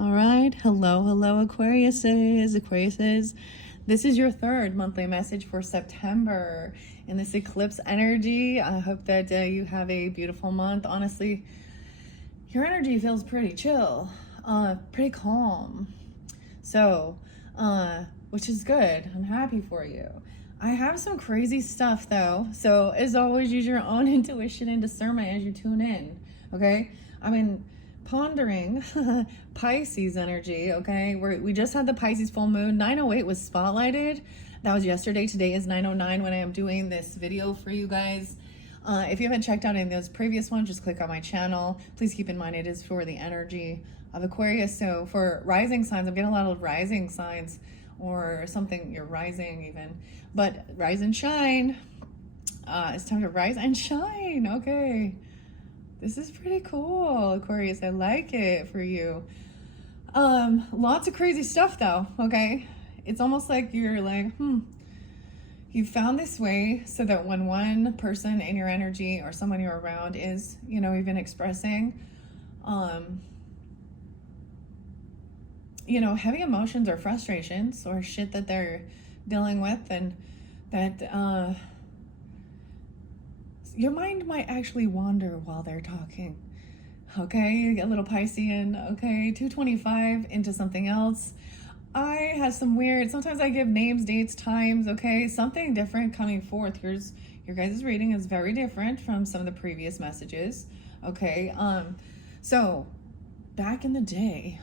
All right. Hello, Aquariuses. Aquariuses. This is your third monthly message for September in this eclipse energy. I hope that you have a beautiful month. Honestly, your energy feels pretty chill, pretty calm. So, which is good. I'm happy for you. I have some crazy stuff though. So, as always, use your own intuition and discernment as you tune in. Okay? I mean, pondering Pisces energy. Okay? We just had the Pisces full moon. 908 was spotlighted. That was yesterday. Today is 909 when I am doing this video for you guys. If you haven't checked out any of those previous ones, just click on my channel. Please keep in mind it is for the energy of Aquarius. So for rising signs, I'm getting a lot of rising signs or something, you're rising even. But rise and shine. It's time to rise and shine. Okay. This is pretty cool, Aquarius. I like it for you. Lots of crazy stuff though, okay? It's almost like you're like, you found this way so that when one person in your energy or someone you're around is, even expressing, heavy emotions or frustrations or shit that they're dealing with, and that your mind might actually wander while they're talking. Okay, you get a little Piscean, okay, 225 into something else. I have some weird, sometimes I give names, dates, times, okay, something different coming forth. Your guys' reading is very different from some of the previous messages, okay? So back in the day,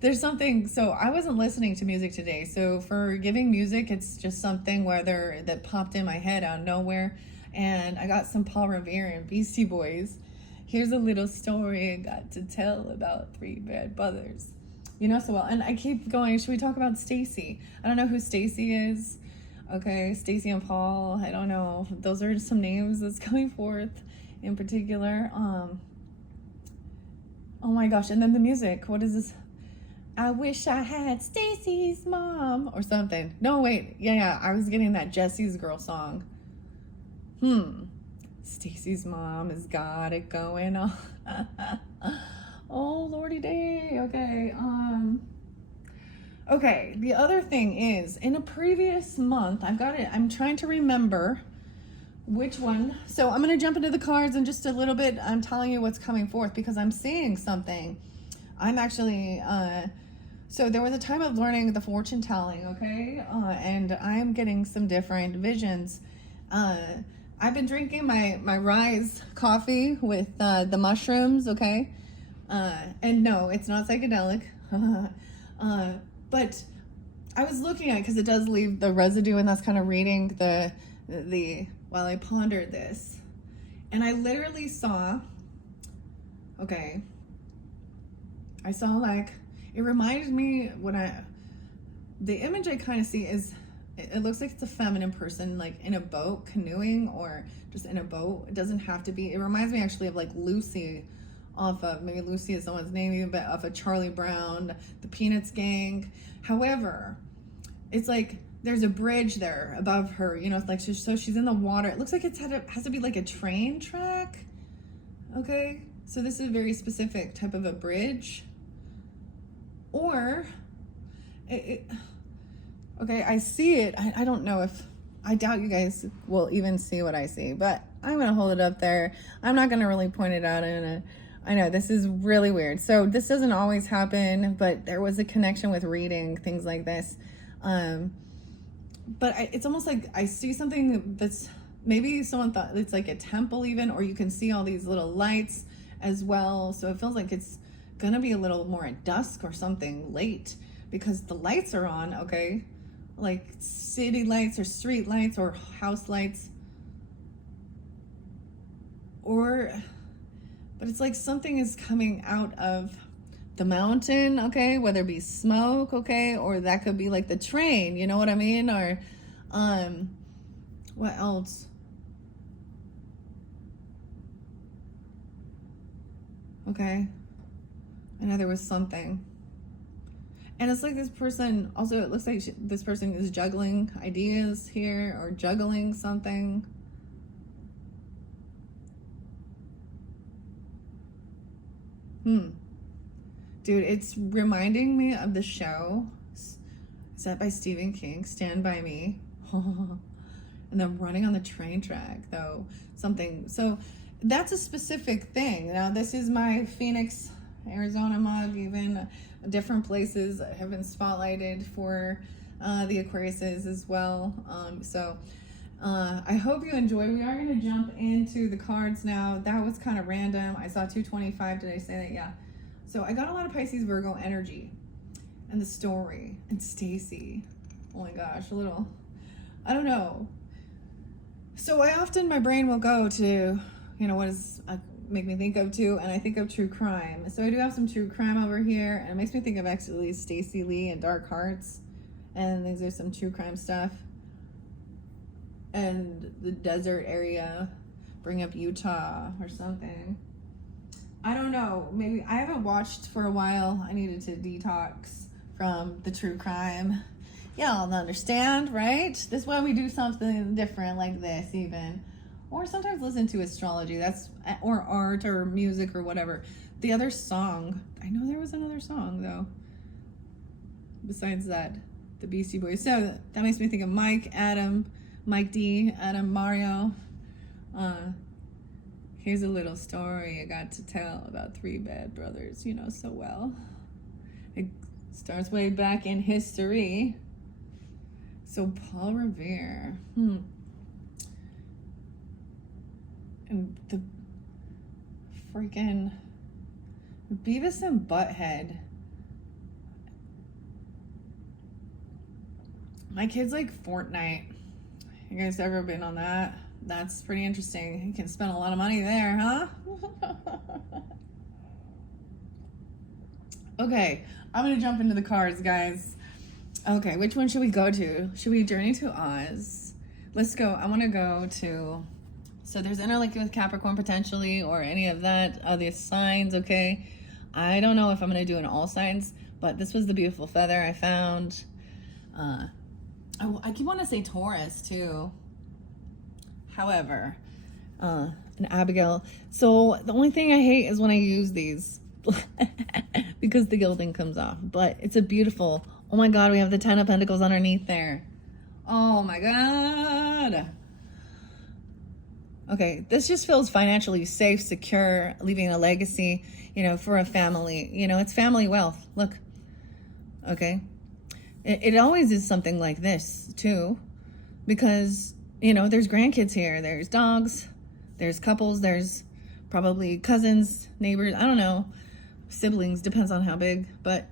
there's something, so I wasn't listening to music today, so for giving music, it's just something that popped in my head out of nowhere, and I got some Paul Revere and Beastie Boys. Here's a little story I got to tell about three bad brothers. You know so well. And I keep going, should we talk about Stacy? I don't know who Stacy is. Okay, Stacy and Paul, I don't know. Those are some names that's coming forth in particular. Oh my gosh, and then the music. What is this? I wish I had Stacy's mom or something. No, wait. Yeah, I was getting that Jesse's Girl song. Stacy's mom has got it going on. Oh, lordy day. Okay. Okay. The other thing is, in a previous month, I'm trying to remember which one. So I'm going to jump into the cards in just a little bit. I'm telling you what's coming forth because I'm seeing something. I'm actually, so there was a time of learning the fortune telling, okay? And I'm getting some different visions. I've been drinking my Rise coffee with the mushrooms, okay? And no, it's not psychedelic. But I was looking at it because it does leave the residue, and that's kind of reading the while I pondered this. And I literally saw, okay, I saw like, it reminded me the image I kind of see is, it looks like it's a feminine person, like in a boat, canoeing, or just in a boat. It doesn't have to be. It reminds me actually of like Lucy, off of, maybe Lucy is someone's name, but off of Charlie Brown, the Peanuts gang. However, it's like there's a bridge there above her, it's like, so she's in the water. It looks like it has to be like a train track. Okay, so this is a very specific type of a bridge. Or, okay, I see it. I don't know if, I doubt you guys will even see what I see, but I'm going to hold it up there. I'm not going to really point it out I know this is really weird. So this doesn't always happen, but there was a connection with reading, things like this. But it's almost like I see something that's, maybe someone thought it's like a temple even, or you can see all these little lights as well. So it feels like it's going to be a little more at dusk or something late because the lights are on, okay? Like city lights or street lights or house lights. But it's like something is coming out of the mountain, okay? Whether it be smoke, okay? Or that could be like the train, you know what I mean? Or, what else? Okay. I know there was something. And it's like this person, also it looks like this person is juggling ideas here or juggling something. Dude, it's reminding me of the show. Is that by Stephen King? Stand By Me. And then running on the train track, though. Something. So that's a specific thing. Now, this is my Phoenix, Arizona mug. Even different places have been spotlighted for the Aquariuses as well. I hope you enjoy. We are going to jump into the cards now. That was kind of random. I saw 225. Did I say that? Yeah. So I got a lot of Pisces Virgo energy and the story and Stacy. Oh my gosh, a little, I don't know. So my brain will go to, what does make me think of too, and I think of true crime. So I do have some true crime over here, and it makes me think of actually Stacey Lee and Dark Hearts, and these are some true crime stuff. And the desert area, bring up Utah or something. I don't know. Maybe I haven't watched for a while. I needed to detox from the true crime. Y'all understand, right? This is why we do something different like this even. Or sometimes listen to astrology. Or art or music or whatever. The other song. I know there was another song though. Besides that, the Beastie Boys. So that makes me think of Mike D, Adam, Mario. Here's a little story I got to tell about three bad brothers, so well. It starts way back in history. So Paul Revere. And the freaking Beavis and Butthead. My kids like Fortnite. You guys ever been on that? That's pretty interesting. You can spend a lot of money there, huh? Okay, I'm gonna jump into the cards, guys. Okay, which one should we go to? Should we journey to Oz? Let's go. I want to go to... So there's interlinking with Capricorn potentially, or any of that, other signs, okay? I don't know if I'm going to do an all signs, but this was the beautiful feather I found. I keep wanting to say Taurus, too. However, and Abigail. So the only thing I hate is when I use these because the gilding comes off. But it's a beautiful... Oh my God, we have the 10 of Pentacles underneath there. Oh my God. Okay, this just feels financially safe, secure, leaving a legacy, for a family. It's family wealth. Look. Okay. It always is something like this, too. Because, there's grandkids here. There's dogs. There's couples. There's probably cousins, neighbors. I don't know. Siblings. Depends on how big. But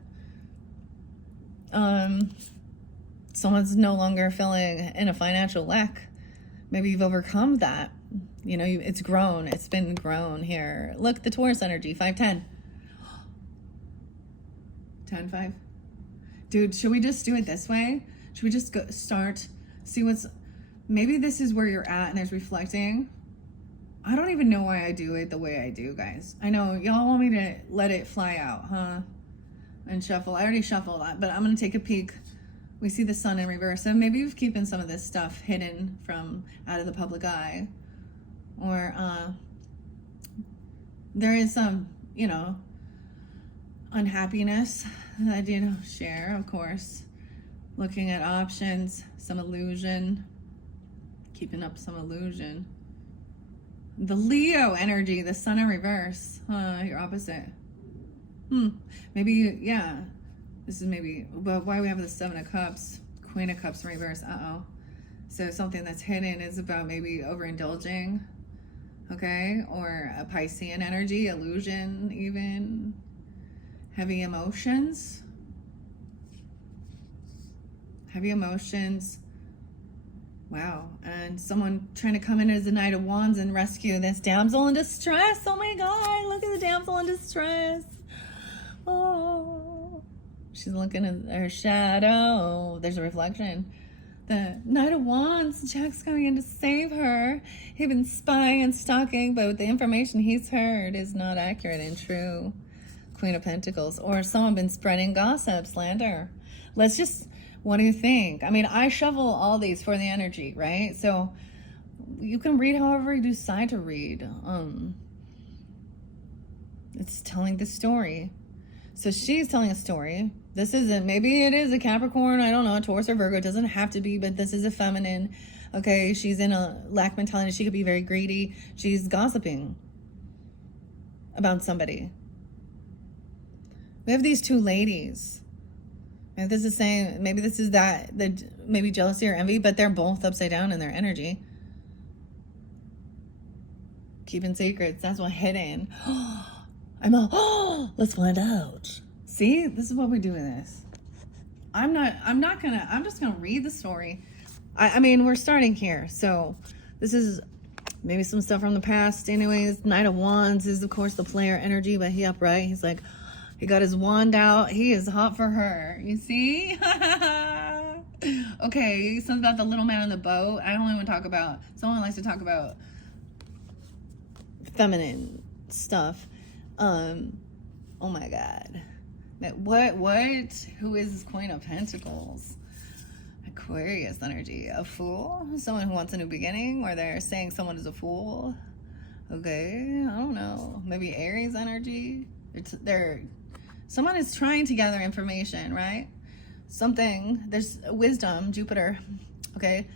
someone's no longer feeling in a financial lack. Maybe you've overcome that. It's grown. It's been grown here. Look, the Taurus energy, 5-10. 10-5. Dude, should we just do it this way? Should we just go see maybe this is where you're at and there's reflecting. I don't even know why I do it the way I do, guys. I know y'all want me to let it fly out, huh? And shuffle. I already shuffled that, but I'm going to take a peek. We see the sun in reverse. So maybe you've keeping some of this stuff hidden from out of the public eye. Or there is some, unhappiness that I do share, of course. Looking at options, some illusion. Keeping up some illusion. The Leo energy, the sun in reverse. Your opposite. Maybe, yeah. This is maybe, but why we have the 7 of Cups, Queen of Cups in reverse. So something that's hidden is about maybe overindulging, okay? Or a Piscean energy, illusion even. Heavy emotions. Heavy emotions. Wow. And someone trying to come in as the Knight of Wands and rescue this damsel in distress. Oh my God, look at the damsel in distress. Oh, she's looking at her shadow. There's a reflection. The Knight of Wands, Jack's coming in to save her. He's been spying and stalking, but the information he's heard is not accurate and true. Queen of Pentacles. Or someone been spreading gossip, slander. What do you think? I mean, I shovel all these for the energy, right? So you can read however you decide to read. It's telling the story. So she's telling a story. This isn't, maybe it is a Capricorn, I don't know, a Taurus or Virgo. It doesn't have to be, but this is a feminine. Okay, she's in a lack mentality. She could be very greedy. She's gossiping about somebody. We have these two ladies. And this is saying, maybe this is that, maybe jealousy or envy, but they're both upside down in their energy. Keeping secrets, that's what hidden. Let's find out. See, this is what we do with this. I'm just gonna read the story. I mean, we're starting here. So this is maybe some stuff from the past. Anyways, Knight of Wands is, of course, the player energy, but he upright. He's like, he got his wand out. He is hot for her. You see? Okay, something about the little man on the boat. I don't even talk about, someone likes to talk about feminine stuff. Oh my God. What? Who is this Queen of Pentacles? Aquarius energy. A fool? Someone who wants a new beginning, or they're saying someone is a fool. Okay, I don't know. Maybe Aries energy. Someone is trying to gather information, right? Something. There's wisdom, Jupiter. Okay.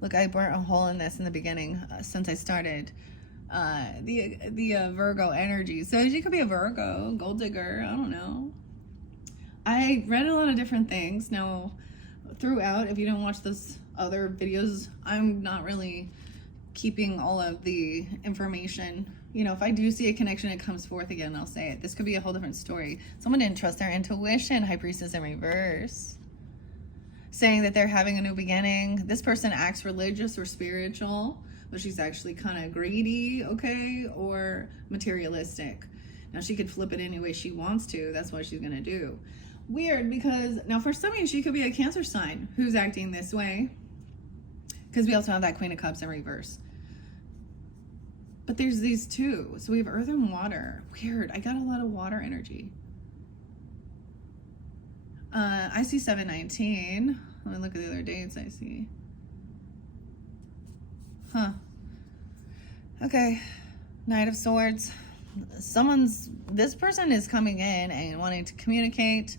Look, I burnt a hole in this in the beginning since I started. The Virgo energy. So she could be a Virgo, gold digger. I don't know. I read a lot of different things. Now, throughout, if you don't watch those other videos, I'm not really keeping all of the information. You know, if I do see a connection, it comes forth again, I'll say it. This could be a whole different story. Someone didn't trust their intuition. High Priestess in reverse. Saying that they're having a new beginning. This person acts religious or spiritual, but she's actually kind of greedy, okay, or materialistic. Now, she could flip it any way she wants to. That's what she's going to do. Weird, because now for some of you, she could be a Cancer sign who's acting this way, because we also have that Queen of Cups in reverse. But there's these two. So we have Earth and Water. Weird. I got a lot of water energy. I see 7/19. Let me look at the other dates I see. Huh. Okay. Knight of Swords. This person is coming in and wanting to communicate.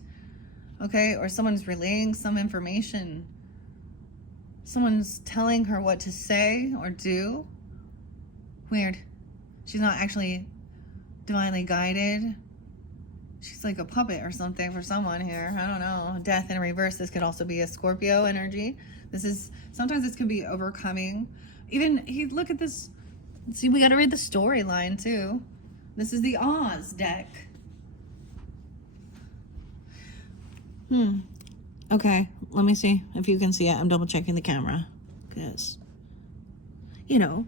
Okay. Or someone's relaying some information. Someone's telling her what to say or do. Weird. She's not actually divinely guided. She's like a puppet or something for someone here. I don't know. Death in reverse. This could also be a Scorpio energy. Sometimes this could be overcoming. Even, look at this. See, we got to read the storyline too. This is the Oz deck. Okay, let me see if you can see it. I'm double checking the camera. Because, you know,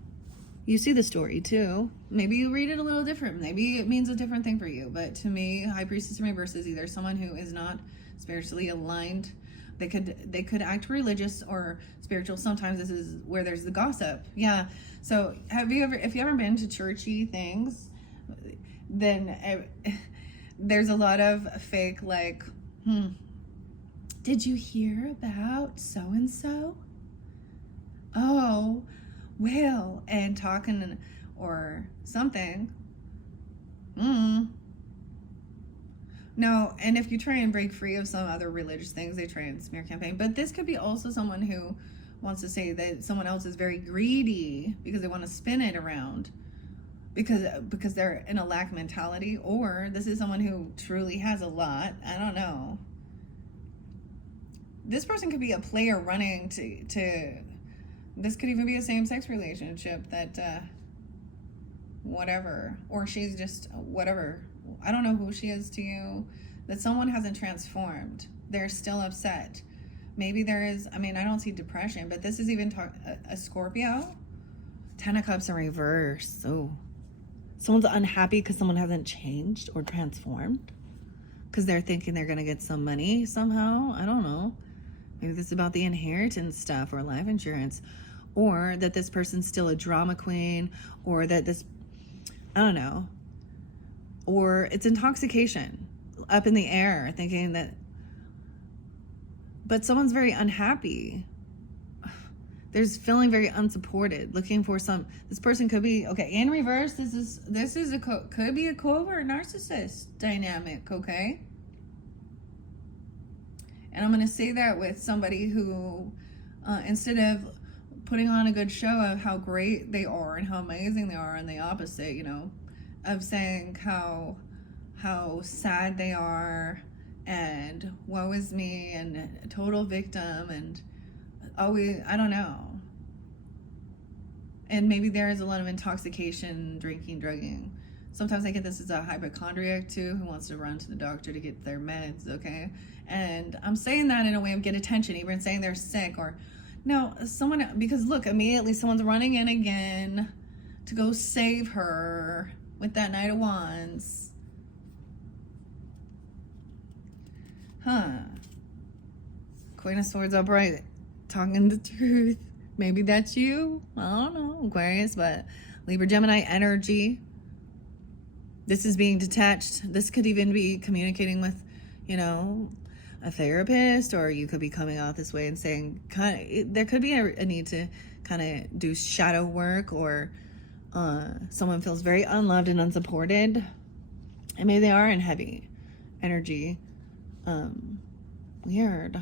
you see the story too. Maybe you read it a little different. Maybe it means a different thing for you. But to me, High Priestess in reverse is either someone who is not spiritually aligned. They could act religious or spiritual. Sometimes this is where there's the gossip. Yeah. So if you ever been to churchy things, then there's a lot of fake like, did you hear about so-and-so? Oh, well, and talking or something. No, and if you try and break free of some other religious things, they try and smear campaign. But this could be also someone who wants to say that someone else is very greedy because they want to spin it around because they're in a lack mentality, or this is someone who truly has a lot. I don't know. This person could be a player running to this could even be a same-sex relationship that whatever, or she's just whatever. I don't know who she is to you, that someone hasn't transformed. They're still upset. Maybe there is, I mean, I don't see depression, but this is even a Scorpio. 10 of Cups in reverse. Oh, someone's unhappy because someone hasn't changed or transformed because they're thinking they're going to get some money somehow. I don't know. Maybe this is about the inheritance stuff or life insurance, or that this person's still a drama queen, or that this, I don't know, or it's intoxication up in the air thinking that, but someone's very unhappy. There's feeling very unsupported, looking for some, this person could be, okay, in reverse, this is could be a covert narcissist dynamic, okay? And I'm going to say that with somebody who, instead of putting on a good show of how great they are and how amazing they are, and the opposite, you know, of saying how sad they are and woe is me and a total victim and I don't know. And maybe there is a lot of intoxication, drinking, drugging. Sometimes I get this as a hypochondriac too, who wants to run to the doctor to get their meds, okay? And I'm saying that in a way of get attention, even saying they're sick or no, someone, because look, immediately someone's running in again to go save her with that Knight of Wands. Huh. Queen of Swords upright, talking the truth. Maybe that's you. I don't know, Aquarius, but Libra, Gemini energy. This is being detached. This could even be communicating with, you know, a therapist, or you could be coming out this way and saying, there could be a need to kind of do shadow work, or someone feels very unloved and unsupported, and maybe they are in heavy energy. Weird.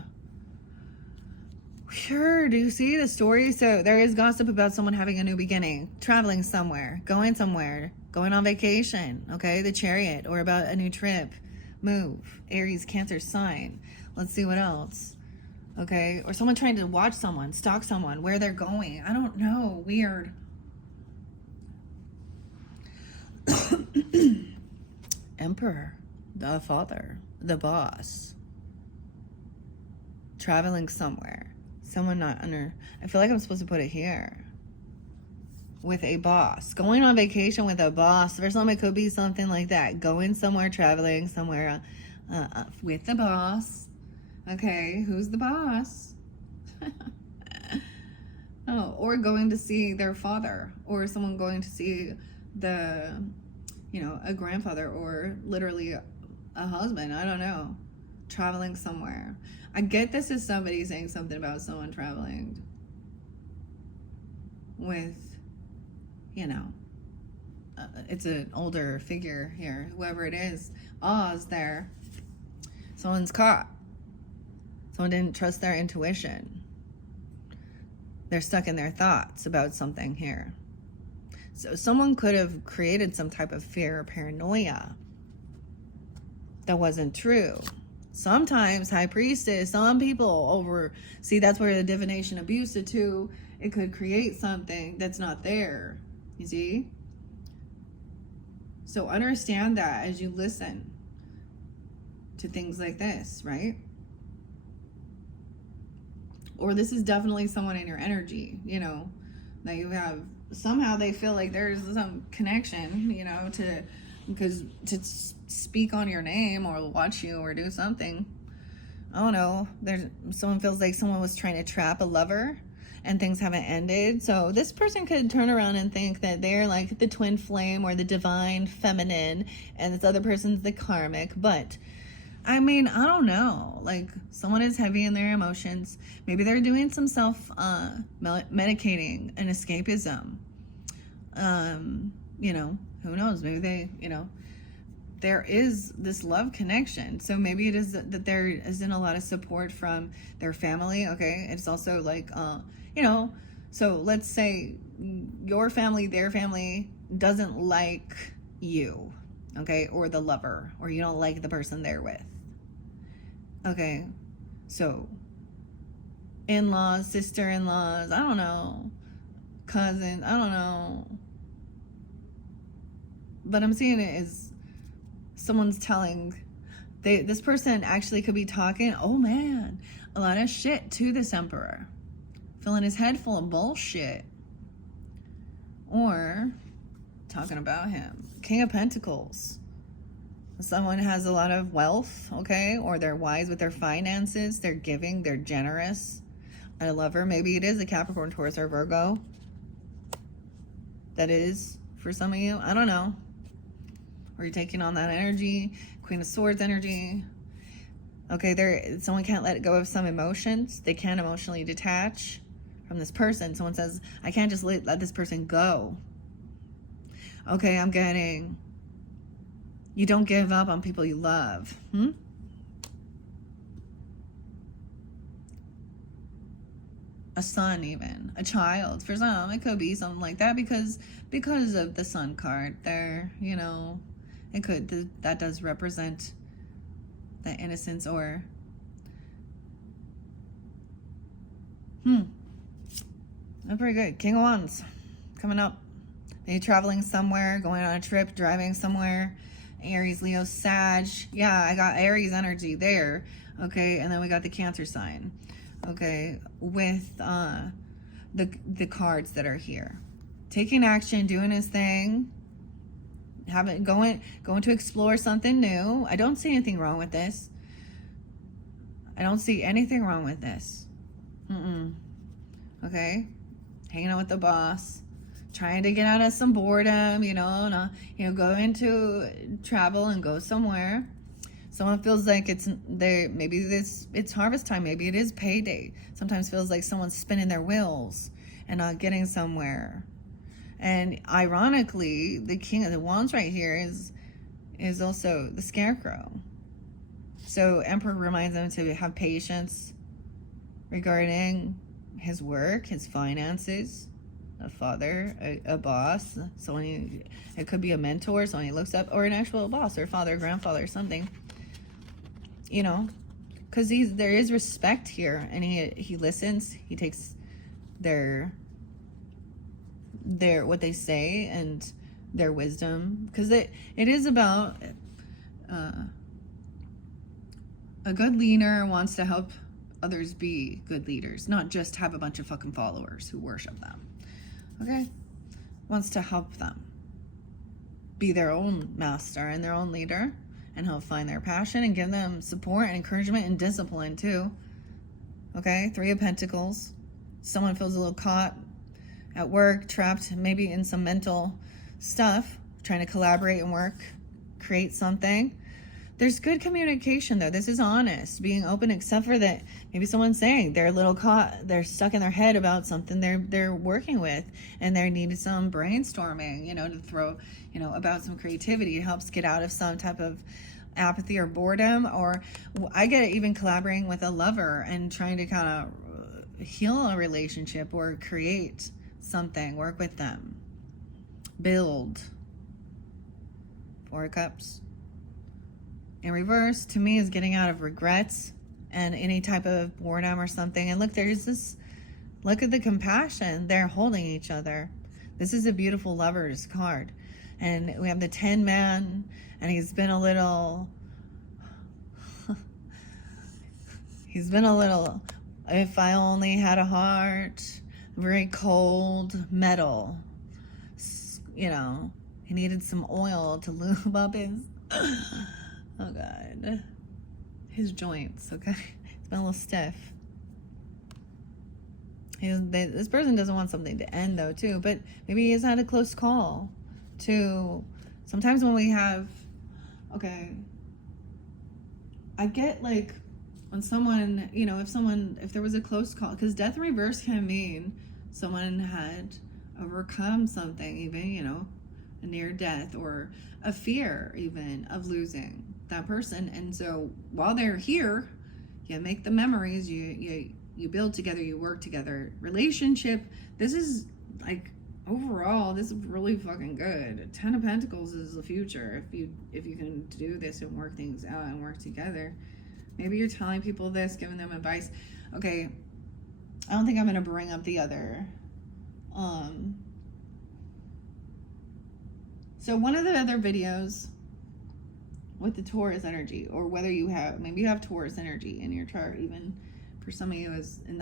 Do you see the story? So there is gossip about someone having a new beginning, traveling somewhere, going on vacation, okay? The Chariot, or about a new trip, move, Aries, Cancer sign. Let's see what else. Okay, or someone trying to watch someone, stalk someone, where they're going. I don't know. Weird. Emperor, the father, the boss. Traveling somewhere. Someone not under, I feel like I'm supposed to put it here. With a boss. Going on vacation with a boss. For some, it could be something like that. Going somewhere, traveling somewhere with the boss. Okay, who's the boss? Oh, or going to see their father, or someone going to see the, you know, a grandfather, or literally a husband. I don't know. Traveling somewhere. I get this as somebody saying something about someone traveling with, you know, it's an older figure here, whoever it is. Oz there. Someone's caught. Someone didn't trust their intuition. They're stuck in their thoughts about something here. So someone could have created some type of fear or paranoia that wasn't true. Sometimes High Priestess, some people see, that's where the divination abuse it too. It could create something that's not there, you see? So understand that as you listen to things like this, right? Or this is definitely someone in your energy, you know, that you have, somehow they feel like there's some connection, you know, to speak on your name or watch you or do something. I don't know. Someone feels like someone was trying to trap a lover and things haven't ended. So this person could turn around and think that they're like the twin flame or the divine feminine, and this other person's the karmic. But I mean, I don't know. Like, someone is heavy in their emotions. Maybe they're doing some medicating and escapism. You know, who knows? Maybe they, you know, there is this love connection. So maybe it is that there isn't a lot of support from their family, okay? It's also like, you know, so let's say your family, their family doesn't like you, okay? Or the lover, or you don't like the person they're with. Okay, so in-laws, sister-in-laws, I don't know, cousins, I don't know. But I'm seeing it as someone's telling, this person actually could be talking, oh man, a lot of shit to this emperor. Filling his head full of bullshit. Or talking about him. King of Pentacles. Someone has a lot of wealth, okay? Or they're wise with their finances. They're giving. They're generous. A lover. Maybe it is a Capricorn, Taurus, or Virgo. That is for some of you. I don't know. Or you're taking on that energy. Queen of Swords energy. Okay, someone can't let go of some emotions. They can't emotionally detach from this person. Someone says, I can't just let this person go. Okay, I'm getting, you don't give up on people you love. A son, even a child. For some, it could be something like that because of the sun card there. You know, it could, that does represent the innocence or that's pretty good. King of Wands coming up. Maybe traveling somewhere, going on a trip, driving somewhere. Aries, Leo, Sag. Yeah, I got Aries energy there. Okay, and then we got the Cancer sign. Okay, with the cards that are here. Taking action, doing his thing. Going to explore something new. I don't see anything wrong with this. I don't see anything wrong with this. Okay, hanging out with the boss, trying to get out of some boredom, go into travel and go somewhere. Someone feels like it's harvest time, maybe it is payday. Sometimes feels like someone's spinning their wheels and not getting somewhere. And ironically, the King of the Wands right here is also the Scarecrow. So Emperor reminds them to have patience regarding his work, his finances, a father, a boss, someone, it could be a mentor, someone he looks up, or an actual boss or father, grandfather, or something. Because there is respect here, and he listens, he takes their what they say and their wisdom, because it is about a good leader wants to help others be good leaders, not just have a bunch of fucking followers who worship them. Okay? Wants to help them be their own master and their own leader, and help find their passion and give them support and encouragement and discipline too. Okay? 3 of Pentacles. Someone feels a little caught at work, trapped maybe in some mental stuff, trying to collaborate and work, create something. There's good communication though. This is honest, being open, except for that maybe someone's saying they're a little caught, they're stuck in their head about something they're working with, and they needed some brainstorming, to throw, about some creativity. It helps get out of some type of apathy or boredom. Or I get it, even collaborating with a lover and trying to kind of heal a relationship or create something, work with them, build. 4 of Cups. In reverse, to me, is getting out of regrets and any type of boredom or something. And look, there's this, look at the compassion. They're holding each other. This is a beautiful lover's card. And we have the 10 man, and he's been a little, if I only had a heart, very cold metal. He needed some oil to lube up his, oh God, his joints, okay? It's been a little stiff. This person doesn't want something to end though too, but maybe he's had a close call to, sometimes when we have, okay, I get like when someone, if there was a close call, because death in reverse can mean someone had overcome something, even, a near death or a fear even of losing that person. And so while they're here, you make the memories, you build together, you work together. Relationship, this is like, overall, this is really fucking good. 10 of Pentacles is the future if you can do this and work things out and work together. Maybe you're telling people this, giving them advice. Okay, I don't think I'm going to bring up the other. So one of the other videos with the Taurus energy, or whether maybe you have Taurus energy in your chart, even for some of you, and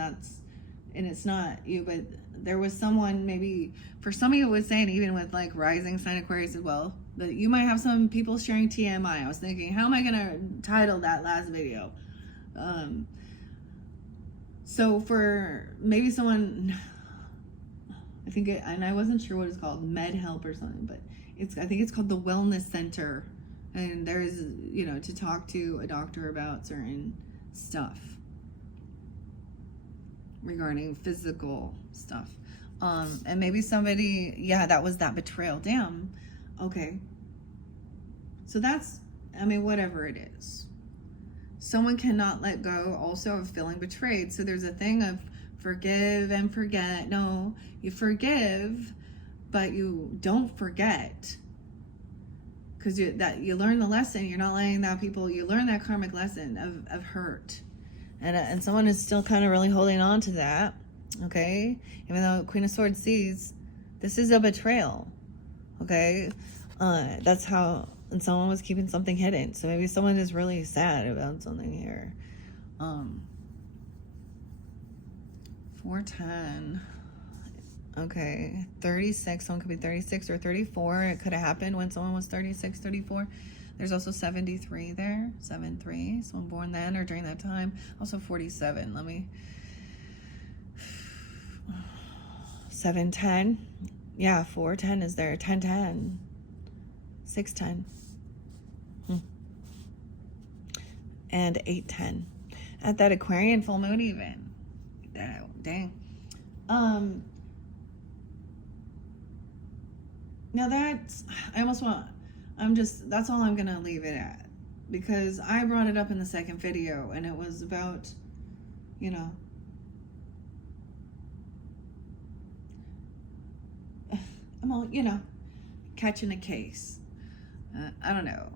it's not you, but there was someone, maybe for some of you, was saying, even with like rising sign Aquarius as well, that you might have some people sharing TMI. I was thinking, how am I gonna title that last video? So for maybe someone, I think and I wasn't sure what it's called, Med Help or something, but I think it's called the Wellness Center, and there's, to talk to a doctor about certain stuff. regarding physical stuff. And maybe somebody, yeah, that was that betrayal. Damn. Okay. So that's, I mean, whatever it is. Someone cannot let go also of feeling betrayed. So there's a thing of forgive and forget. No, you forgive, but you don't forget. Because you learn the lesson. You're not letting that people, you learn that karmic lesson of hurt. And someone is still kind of really holding on to that. Okay? Even though Queen of Swords sees, this is a betrayal. Okay? That's how, and someone was keeping something hidden. So maybe someone is really sad about something here. 410. Okay, 36. Someone could be 36 or 34. It could have happened when someone was 36, 34. There's also 73 there. 73. Someone born then or during that time. Also 47. Let me. 710. Yeah, 410 is there. 1010. 610. And 810. At that Aquarian full moon even. Dang. Now that's, that's all I'm going to leave it at. Because I brought it up in the second video and it was about, you know, catching a case. I don't know.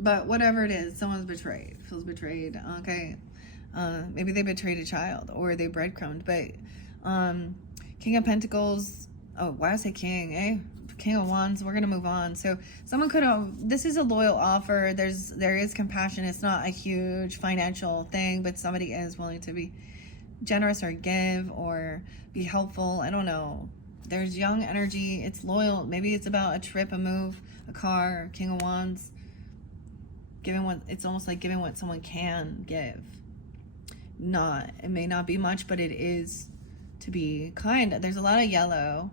But whatever it is, someone's betrayed, feels betrayed. Okay. Maybe they betrayed a child or they breadcrumbed. But King of Pentacles, oh, why did I say King, eh? King of Wands, we're going to move on. So someone could have, this is a loyal offer. There is compassion. It's not a huge financial thing, but somebody is willing to be generous or give or be helpful. I don't know. There's young energy. It's loyal. Maybe it's about a trip, a move, a car. King of Wands. It's almost like giving what someone can give. It may not be much, but it is to be kind. There's a lot of yellow.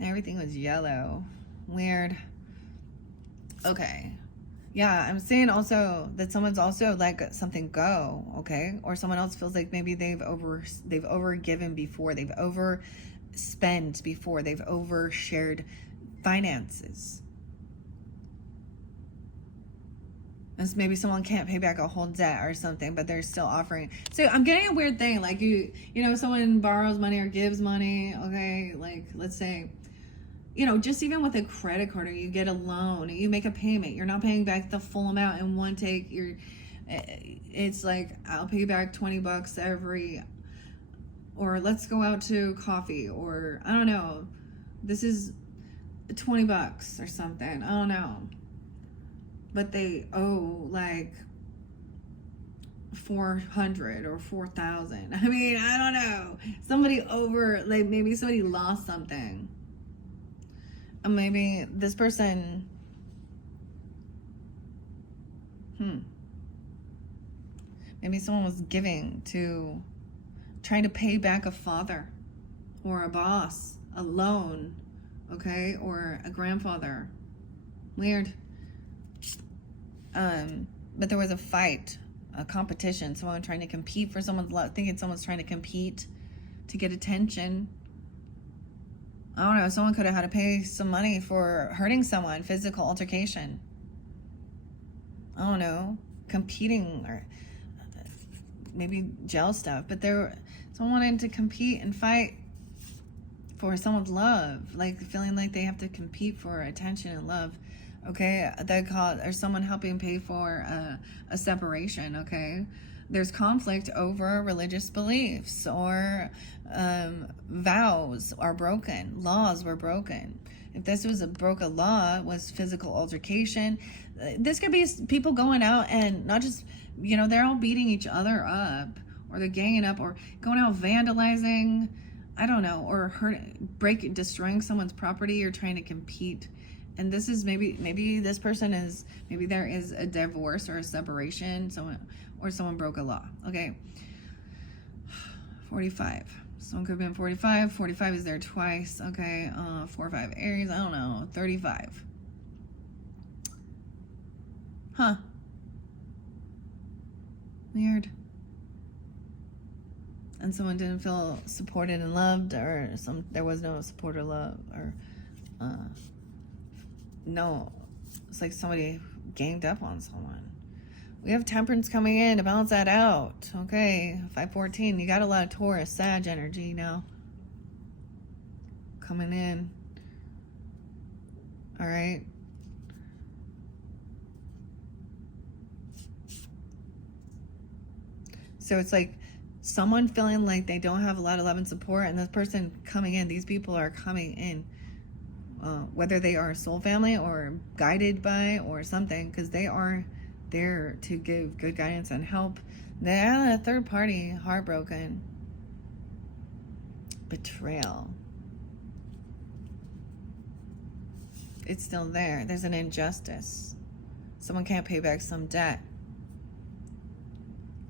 Everything was yellow. Weird. Okay. Yeah, I'm saying also that someone's also let something go, okay? Or someone else feels like maybe they've overgiven before, they've overspent before, they've overshared finances. And maybe someone can't pay back a whole debt or something, but they're still offering. So I'm getting a weird thing, like someone borrows money or gives money, okay? Like, let's say, just even with a credit card or you get a loan, you make a payment, you're not paying back the full amount in one take. It's like, I'll pay back $20 or let's go out to coffee, or I don't know, this is $20 or something. I don't know. But they owe like 400 or 4,000. I mean, I don't know. Maybe somebody lost something. And maybe this person, maybe someone was trying to pay back a father or a boss, a loan, okay, or a grandfather. Weird. But there was a fight, a competition, someone trying to compete for someone's love, thinking someone's trying to compete to get attention. I don't know, someone could have had to pay some money for hurting someone, physical altercation. I don't know, competing, or maybe jail stuff, but someone wanted to compete and fight for someone's love, like feeling like they have to compete for attention and love. Okay, or someone helping pay for a separation, okay? There's conflict over religious beliefs, or vows are broken, laws were broken. If this was a broken law, was physical altercation. This could be people going out and not just, they're all beating each other up, or they're ganging up, or going out vandalizing, I don't know, or destroying someone's property, or trying to compete. And this is maybe this person is, maybe there is a divorce or a separation, someone broke a law. Okay. 45. Someone could have been 45. 45 is there twice. Okay. 4 or 5 Aries. I don't know. 35. Huh. Weird. and someone didn't feel supported and loved, or there was no support or love, or no, it's like somebody ganged up on someone. We have Temperance coming in to balance that out. Okay, 514. You got a lot of Taurus, Sag energy now coming in. All right. So it's like someone feeling like they don't have a lot of love and support, and this person coming in, these people are coming in, whether they are soul family or guided by or something, because they are there to give good guidance and help. They're a third party, heartbroken, betrayal. It's still there. There's an injustice. Someone can't pay back some debt.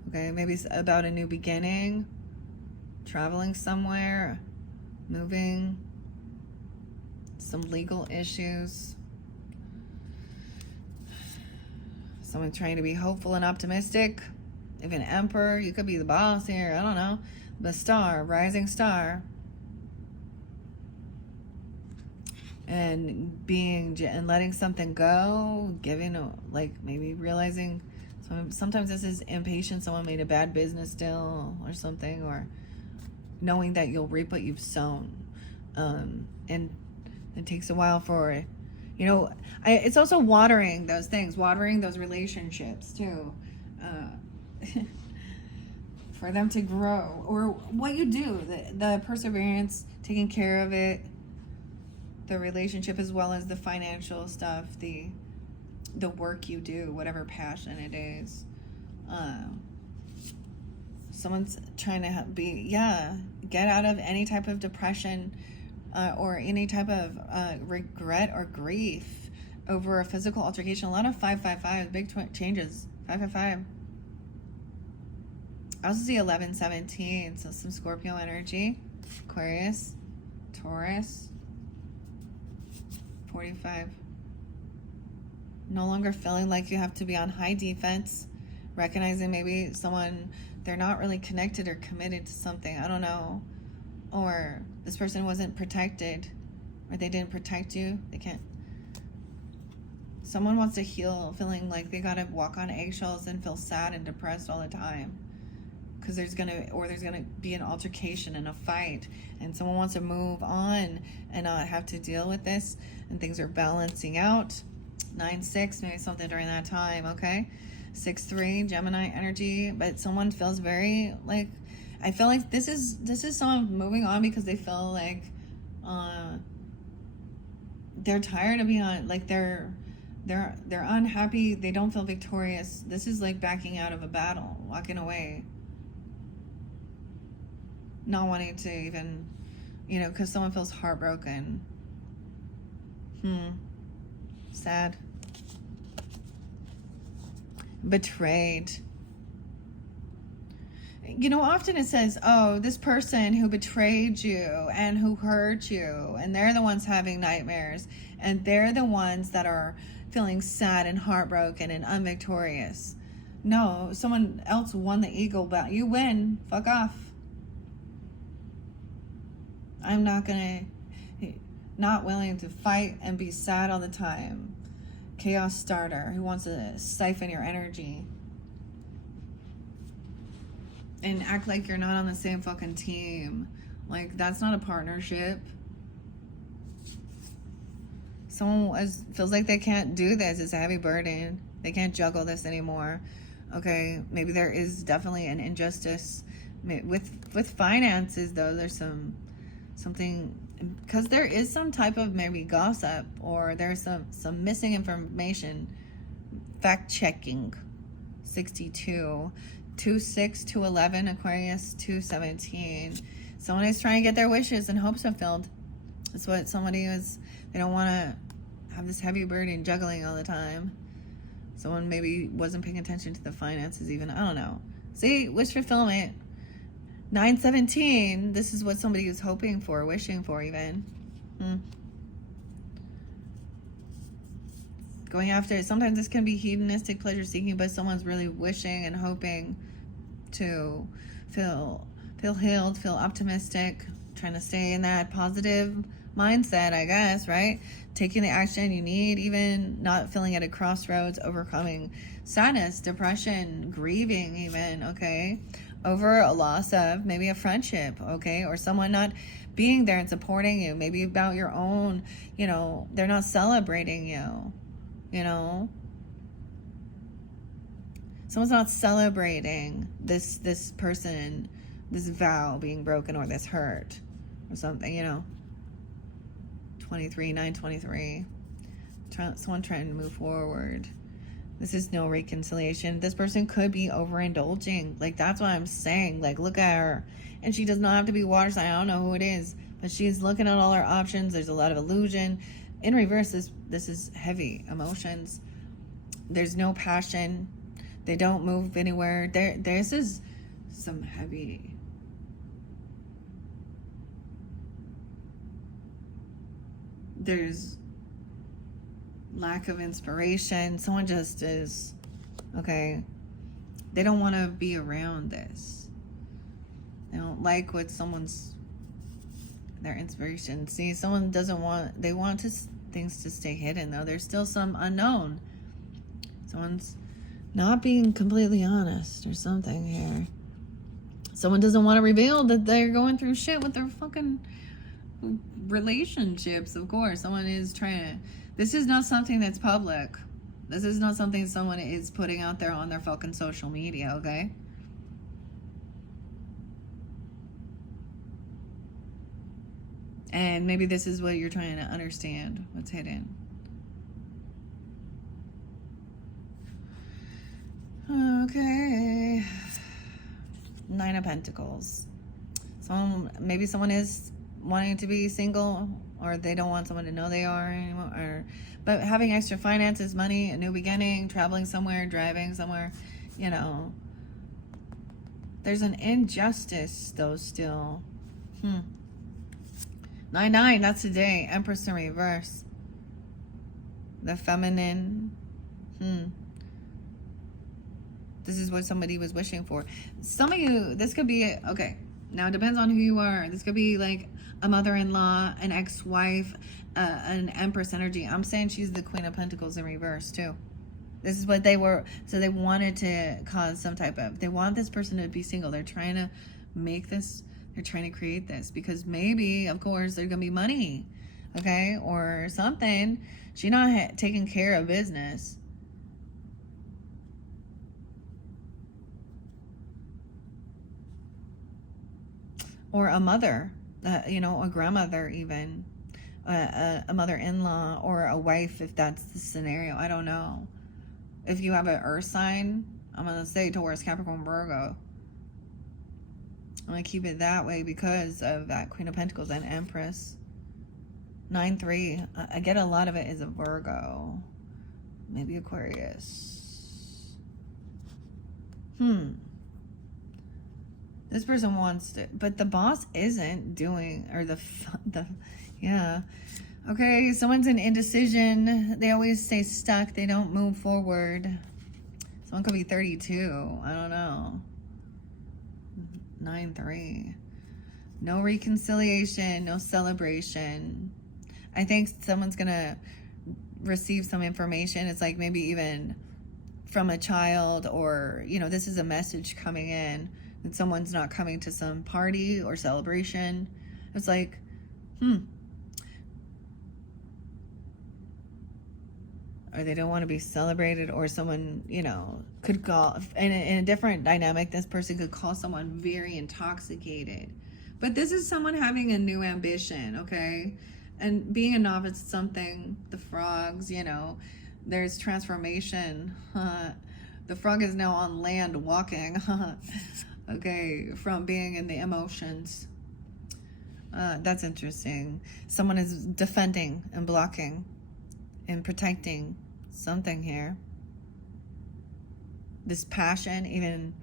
Okay, maybe it's about a new beginning, traveling somewhere, moving, some legal issues. Someone trying to be hopeful and optimistic. If an emperor, you could be the boss here, I don't know. The star, rising star. And letting something go, like maybe realizing, sometimes this is impatient. Someone made a bad business deal or something, or knowing that you'll reap what you've sown. And it takes a while for, it's also watering those things, watering those relationships too, for them to grow, or what you do, the perseverance, taking care of it, the relationship, as well as the financial stuff, the work you do, whatever passion it is. Someone's trying to get out of any type of depression, or any type of regret or grief over a physical altercation. A lot of 555, big changes. 555. I also see 1117, so some Scorpio energy, Aquarius, Taurus. 45. No longer feeling like you have to be on high defense, recognizing maybe someone, they're not really connected or committed to something, I don't know, or this person wasn't protected, or they didn't protect you. They can't. Someone wants to heal, feeling like they gotta walk on eggshells and feel sad and depressed all the time, because there's gonna be an altercation and a fight, and someone wants to move on and not have to deal with this, and things are balancing out. 9-6, maybe something during that time. Okay, 6-3, Gemini energy, but someone feels very like, I feel like this is someone moving on because they feel like they're tired of being on, like they're unhappy, they don't feel victorious. This is like backing out of a battle, walking away, not wanting to even, because someone feels heartbroken. Sad. Betrayed. Often it says, oh, this person who betrayed you and who hurt you, and they're the ones having nightmares, and they're the ones that are feeling sad and heartbroken and unvictorious. No, someone else won the eagle battle. You win. Fuck off. I'm not willing to fight and be sad all the time. Chaos starter who wants to siphon your energy and act like you're not on the same fucking team. Like, that's not a partnership. Someone feels like they can't do this. It's a heavy burden. They can't juggle this anymore. Okay, maybe there is definitely an injustice with finances, though. There's something, because there is some type of maybe gossip, or there's some missing information. Fact checking. 62. 2-6, 2-11, Aquarius, 2-17. Someone is trying to get their wishes and hopes fulfilled. That's what somebody is. They don't want to have this heavy burden juggling all the time. Someone maybe wasn't paying attention to the finances even. I don't know. See, wish fulfillment. 9-17, this is what somebody is hoping for, wishing for even. Going after it. Sometimes this can be hedonistic, pleasure seeking, but someone's really wishing and hoping to feel Feel healed, feel optimistic, trying to stay in that positive mindset, I guess, right? Taking the action you need, even not feeling at a crossroads, overcoming sadness, depression, grieving even, okay? Over a loss of maybe a friendship, okay? Or someone not being there and supporting you, maybe about your own, they're not celebrating you, you know? Someone's not celebrating this person, this vow being broken, or this hurt or something, 923. Someone trying to move forward. This is no reconciliation. This person could be overindulging. Like, that's what I'm saying. Like, look at her. And she does not have to be water sign. I don't know who it is. But she's looking at all her options. There's a lot of illusion. In reverse, this is heavy emotions. There's no passion. They don't move anywhere. This is some heavy. There's lack of inspiration. Someone just is, okay, they don't want to be around this. They don't like what their inspiration. See, someone doesn't want, they want things to stay hidden, though. There's still some unknown. Someone's not being completely honest or something here. Someone doesn't want to reveal that they're going through shit with their fucking relationships. Of course, someone is trying to, this is not something that's public. This is not something someone is putting out there on their fucking social media, okay? And maybe this is what you're trying to understand, what's hidden. Okay. 9 of Pentacles. Maybe someone is wanting to be single, or they don't want someone to know they are anymore, but having extra finances, money, a new beginning, traveling somewhere, driving somewhere, there's an injustice though still. 9-9, that's today. Empress in reverse. The feminine. This is what somebody was wishing for. Some of you, this could be, okay, now it depends on who you are. This could be like a mother-in-law, an ex-wife, an Empress energy. I'm saying she's the Queen of Pentacles in reverse too. This is what they were. So they wanted to cause some type of, they want this person to be single. They're trying to make this, they're trying to create this because maybe, of course, there's going to be money, okay, or something. She's not taking care of business. Or a mother, a grandmother even, a mother-in-law, or a wife if that's the scenario. I don't know. If you have an earth sign, I'm going to say Taurus, Capricorn, Virgo. I'm going to keep it that way because of that Queen of Pentacles and Empress. 9-3. I get a lot of it is a Virgo. Maybe Aquarius. This person wants to, but the boss isn't doing, or yeah. Okay, someone's in indecision. They always stay stuck. They don't move forward. Someone could be 32. I don't know. 9-3. No reconciliation, no celebration. I think someone's going to receive some information. It's like maybe even from a child, or, this is a message coming in. And someone's not coming to some party or celebration. It's like, or they don't want to be celebrated, or someone, could call, in a different dynamic, this person could call someone very intoxicated. But this is someone having a new ambition, okay? And being a novice at something, the frogs, there's transformation. The frog is now on land walking. Okay, from being in the emotions. That's interesting. Someone is defending and blocking and protecting something here. This passion, even,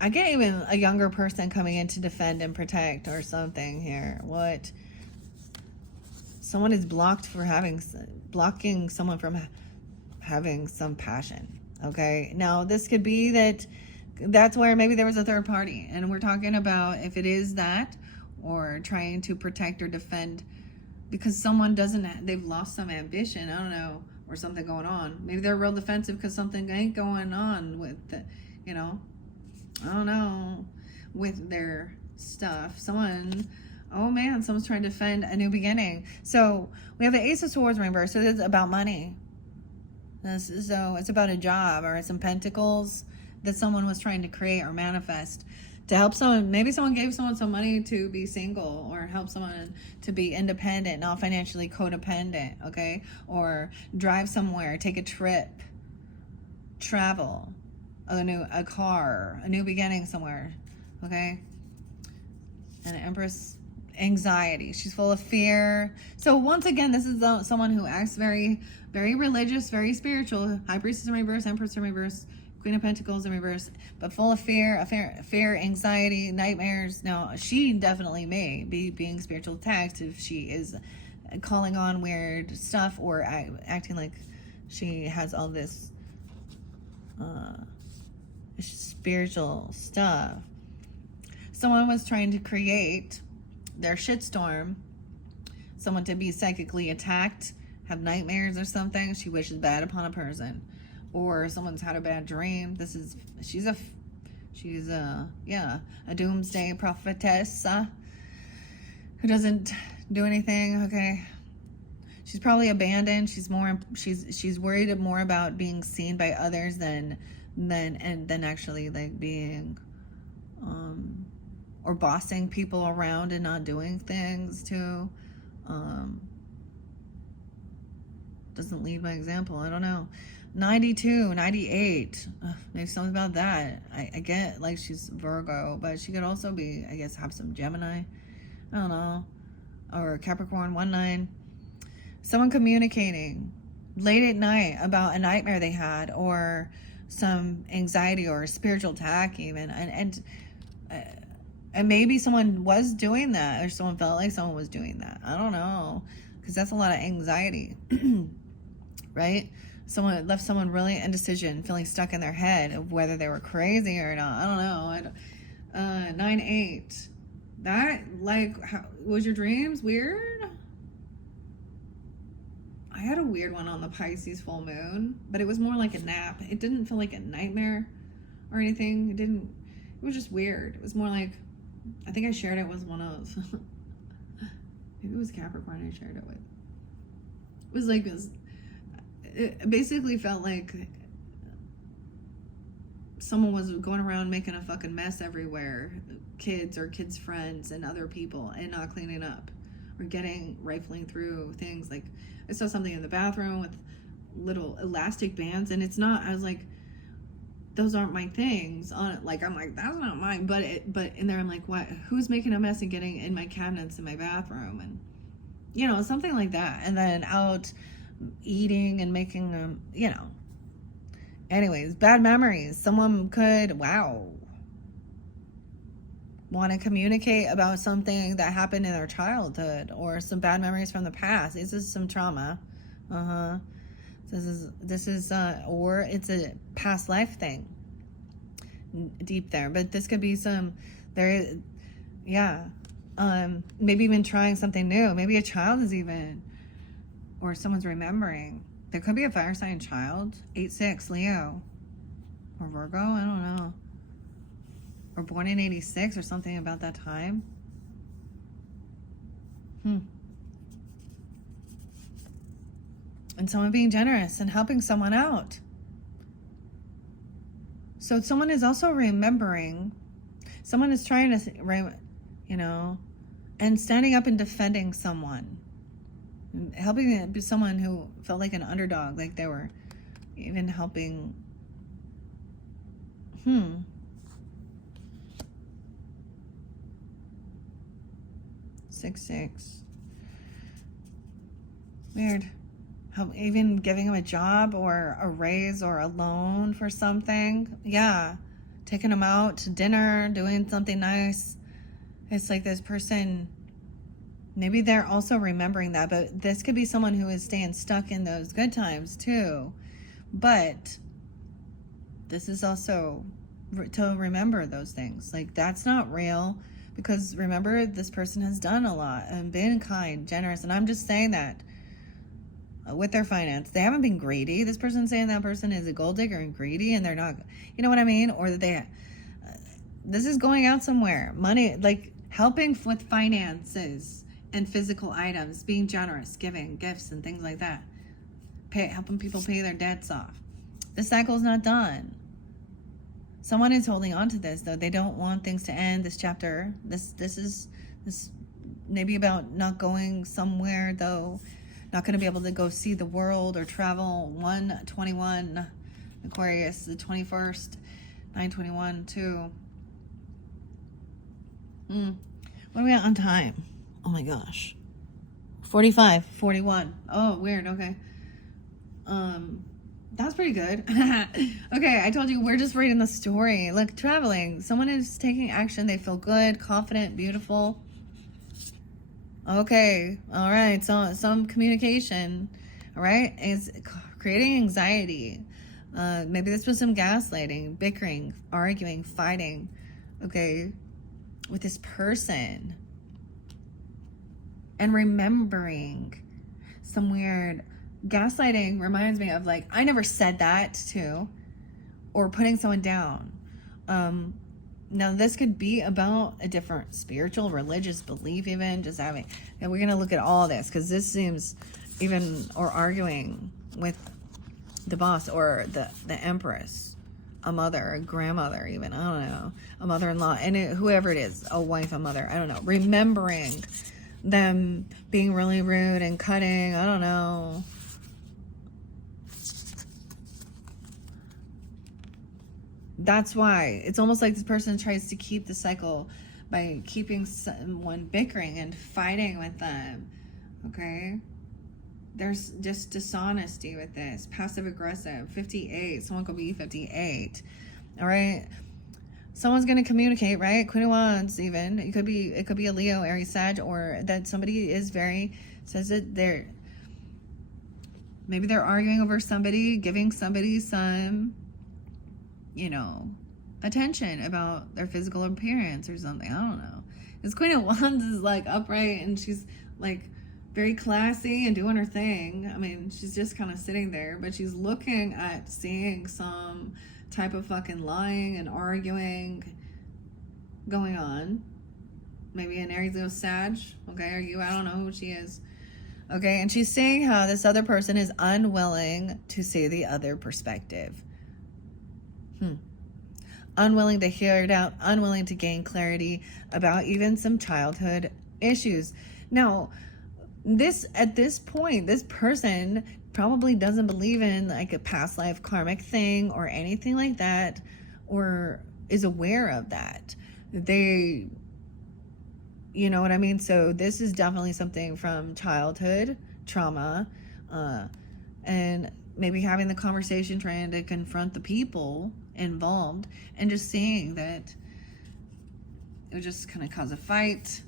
I get even a younger person coming in to defend and protect or something here. What? Someone is blocking someone from having some passion. Okay, now this could be that that's where maybe there was a third party. And we're talking about if it is that, or trying to protect or defend because someone they've lost some ambition, I don't know, or something going on. Maybe they're real defensive because something ain't going on with the, you know, I don't know, with their stuff. Oh man, someone's trying to defend a new beginning. So we have the Ace of Swords reverse. So it's about money. So it's about a job or some pentacles that someone was trying to create or manifest to help someone. Maybe someone gave someone some money to be single, or help someone to be independent, not financially codependent, okay? Or drive somewhere, take a trip, travel, a car, a new beginning somewhere, okay? And Empress, anxiety. She's full of fear. So once again, this is someone who acts very, very religious, very spiritual. High Priestess in reverse, Empress in reverse, Queen of Pentacles in reverse, but full of fear, anxiety, nightmares. Now, she definitely may be being spiritual attacked if she is calling on weird stuff or acting like she has all this spiritual stuff. Someone was trying to create their shitstorm, someone to be psychically attacked, have nightmares or something. She wishes bad upon a person, or someone's had a bad dream. She's a doomsday prophetess who doesn't do anything. Okay, she's probably abandoned. She's worried more about being seen by others than actually like being or bossing people around and not doing things too. Doesn't lead by example. I don't know. 92, 98. Maybe something about that. I get like she's Virgo, but she could also be, I guess, have some Gemini. I don't know. Or Capricorn 19. Someone communicating late at night about a nightmare they had, or some anxiety or spiritual attack even. And maybe someone was doing that, or someone felt like someone was doing that. I don't know, because that's a lot of anxiety, right? Someone left someone really indecision, feeling stuck in their head of whether they were crazy or not. I don't know. 9-8. That, like, was your dreams weird? I had a weird one on the Pisces full moon, but it was more like a nap. It didn't feel like a nightmare or anything. It was just weird. It was more like, I think I shared it with one of, maybe it was Capricorn I shared it with. It was like this, it basically felt like someone was going around making a fucking mess everywhere. Kids or kids' friends and other people, and not cleaning up or rifling through things. Like, I saw something in the bathroom with little elastic bands, and it's not, I was like, those aren't my things on it. Like, I'm like, that's not mine. But in there, I'm like, what? Who's making a mess and getting in my cabinets in my bathroom? And, you know, something like that. And then out eating and making them, you know. Anyways, bad memories. Someone could, want to communicate about something that happened in their childhood, or some bad memories from the past. This is some trauma. This is or it's a past life thing deep there. But this could be maybe even trying something new. Maybe a child is even, or someone's remembering. There could be a fire sign child. 8-6, Leo. Or Virgo, I don't know. Or born in 86 or something about that time. And someone being generous and helping someone out. So someone is also remembering. Someone is trying to, you know, and standing up and defending someone. Helping someone who felt like an underdog, like they were even helping. 6-6. Weird. Even giving him a job or a raise or a loan for something. Yeah. Taking him out to dinner, doing something nice. It's like this person, maybe they're also remembering that, but this could be someone who is staying stuck in those good times too. But this is also to remember those things. Like, that's not real, because remember, this person has done a lot and been kind, generous, and I'm just saying that with their finance. They haven't been greedy. This person's saying that person is a gold digger and greedy, and they're not, you know what I mean? Or that they, this is going out somewhere. Money, like helping with finances and physical items, being generous, giving gifts and things like that. Helping people pay their debts off. The cycle's not done. Someone is holding on to this, though. They don't want things to end. This chapter, this maybe about not going somewhere, though. Not going to be able to go see the world or travel. 121 Aquarius, the 21st, 921 too. What are we at on time? Oh my gosh. 45, 41. Oh, weird. Okay. That's pretty good. Okay, I told you, we're just reading the story. Look, traveling. Someone is taking action. They feel good, confident, beautiful. Okay, all right. So some communication, all right, is creating anxiety. Maybe this was some gaslighting, bickering, arguing, fighting. Okay, with this person, and remembering some weird gaslighting reminds me of, like, I never said that to, or putting someone down. Now this could be about a different spiritual, religious belief, even just having, and we're going to look at all this, because this seems even, or arguing with the boss or the empress, a mother, a grandmother, even, I don't know, a mother-in-law, and whoever it is, a wife, a mother, I don't know, remembering them being really rude and cutting, I don't know. That's why it's almost like this person tries to keep the cycle by keeping someone bickering and fighting with them. Okay, there's just dishonesty with this, passive aggressive. 58, someone could be 58. All right, someone's going to communicate, right? Queen of Wands, even it could be a Leo, Aries, Sag, or that somebody is says that maybe they're arguing over somebody, giving somebody some, attention about their physical appearance or something. I don't know. This Queen of Wands is like upright, and she's like very classy and doing her thing. I mean, she's just kind of sitting there, but she's looking at seeing some type of fucking lying and arguing going on. Maybe an Aries, Leo, Sag. Okay, or you, I don't know who she is. Okay, and she's seeing how this other person is unwilling to see the other perspective. Unwilling to hear it out, unwilling to gain clarity about even some childhood issues. Now, at this point, this person probably doesn't believe in like a past life karmic thing or anything like that, or is aware of that. They, you know what I mean? So this is definitely something from childhood trauma, and maybe having the conversation, trying to confront the people involved, and just seeing that it would just kind of cause a fight.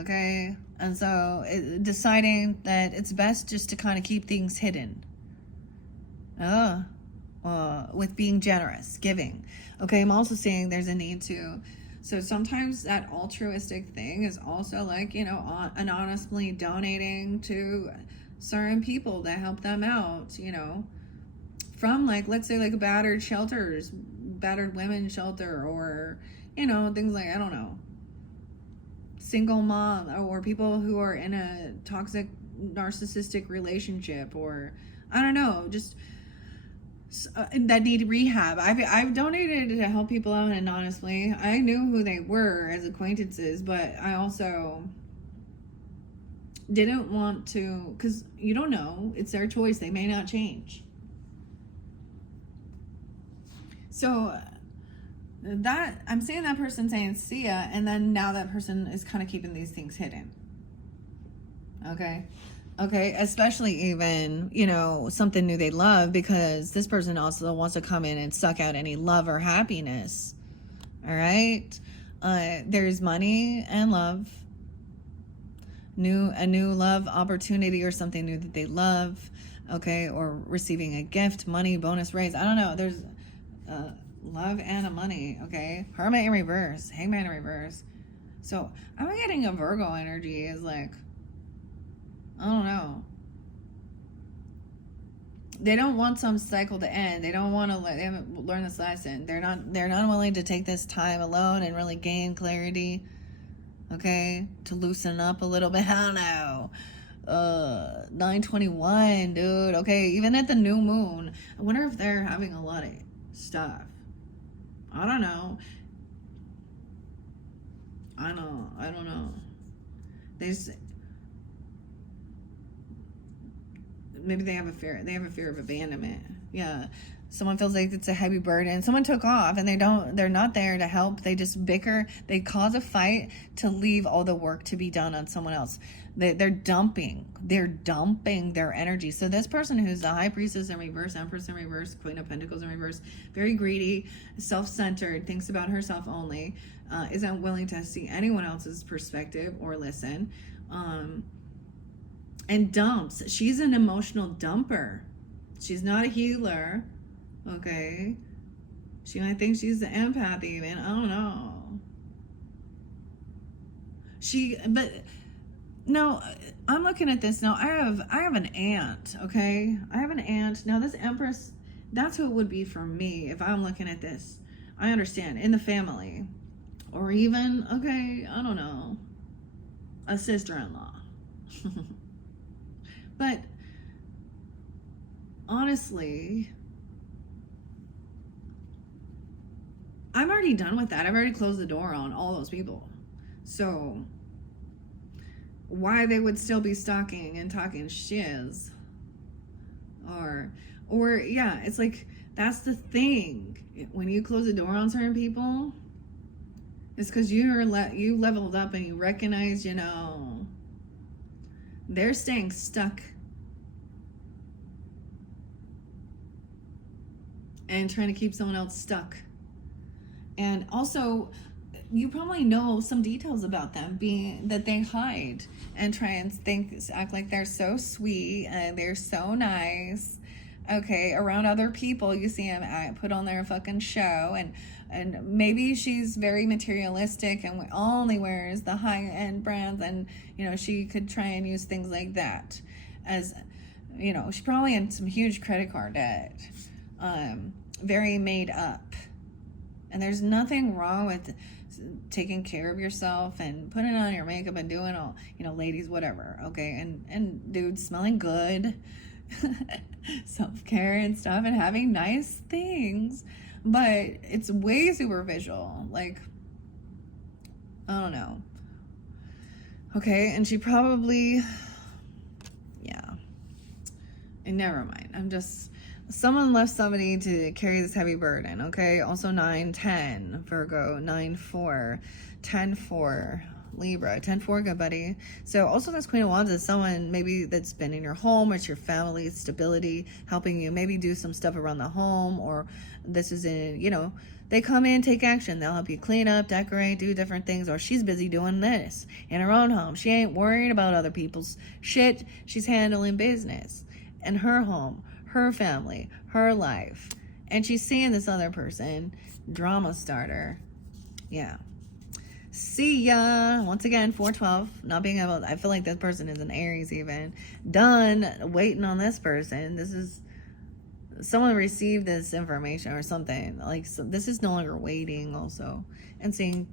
Okay, and so deciding that it's best just to kind of keep things hidden. With being generous, giving. Okay, I'm also seeing there's a need to, so sometimes that altruistic thing is also like, anonymously donating to certain people to help them out, from, like, let's say, like a battered women shelter, or, things like, I don't know, single mom, or people who are in a toxic narcissistic relationship, or I don't know, just that need rehab. I've donated to help people out, and honestly, I knew who they were as acquaintances, but I also didn't want to, because you don't know, it's their choice, they may not change. So that, I'm seeing that person saying see ya, and then now that person is kind of keeping these things hidden. Okay, especially even, something new they love, because this person also wants to come in and suck out any love or happiness. All right, there's money and love, a new love opportunity, or something new that they love. Okay, or receiving a gift, money, bonus, raise, I don't know, there's love and money, okay? Hermit in reverse, Hangman in reverse. So I'm getting a Virgo energy is like, I don't know. They don't want some cycle to end. They don't want to they haven't learned this lesson. They're not willing to take this time alone and really gain clarity. Okay? To loosen up a little bit. I don't know. 9/21, dude. Okay, even at the new moon. I wonder if they're having a lot of stuff. I don't know. I don't know. Maybe they have a fear. They have a fear of abandonment. Yeah. Someone feels like it's a heavy burden. Someone took off and they're not there to help. They just bicker. They cause a fight to leave all the work to be done on someone else. They're dumping their energy. So this person who's the High Priestess in reverse, Empress in reverse, Queen of Pentacles in reverse, very greedy, self-centered, thinks about herself only, isn't willing to see anyone else's perspective or listen, and dumps. She's an emotional dumper. She's not a healer. Okay. She might think she's the empath even. I don't know. But no, I'm looking at this now. I have an aunt, okay? I have an aunt. Now this Empress, that's who it would be for me if I'm looking at this. I understand. In the family. Or even, okay, I don't know, a sister-in-law. But honestly, I'm already done with that. I've already closed the door on all those people. So why they would still be stalking and talking shiz, or yeah, it's like, that's the thing. When you close the door on certain people, it's because you leveled up and you recognize, they're staying stuck and trying to keep someone else stuck. And also, you probably know some details about them being that they hide and try and act like they're so sweet and they're so nice. Okay, around other people, you see them put on their fucking show, and maybe she's very materialistic and only wears the high-end brands, and she could try and use things like that as, she's probably in some huge credit card debt, very made up. And there's nothing wrong with taking care of yourself and putting on your makeup and doing all, ladies, whatever, okay, and dudes smelling good, self-care and stuff, and having nice things. But it's way superficial. Like, I don't know. Okay, and she probably, yeah. And never mind. Someone left somebody to carry this heavy burden, okay? Also 9-10, Virgo, 9-4, 10-4, Libra, 10-4, good buddy. So also this Queen of Wands is someone maybe that's been in your home, it's your family, stability, helping you maybe do some stuff around the home, or this is in, they come in, take action. They'll help you clean up, decorate, do different things, or she's busy doing this in her own home. She ain't worried about other people's shit. She's handling business in her home, her family, her life. And she's seeing this other person, drama starter. Yeah. See ya. Once again, 412, not being able, I feel like this person is an Aries even. Done waiting on this person. This is, someone received this information or something. Like, so this is no longer waiting also. And seeing,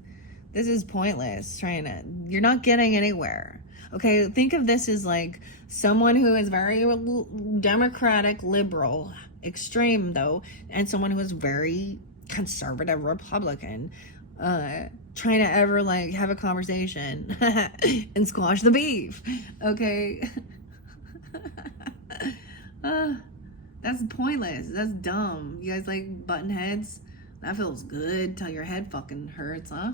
this is pointless. You're not getting anywhere. Okay, think of this as like someone who is very democratic, liberal, extreme though, and someone who is very conservative, Republican, trying to ever like have a conversation and squash the beef. Okay. That's pointless. That's dumb. You guys like button heads? That feels good till your head fucking hurts, huh?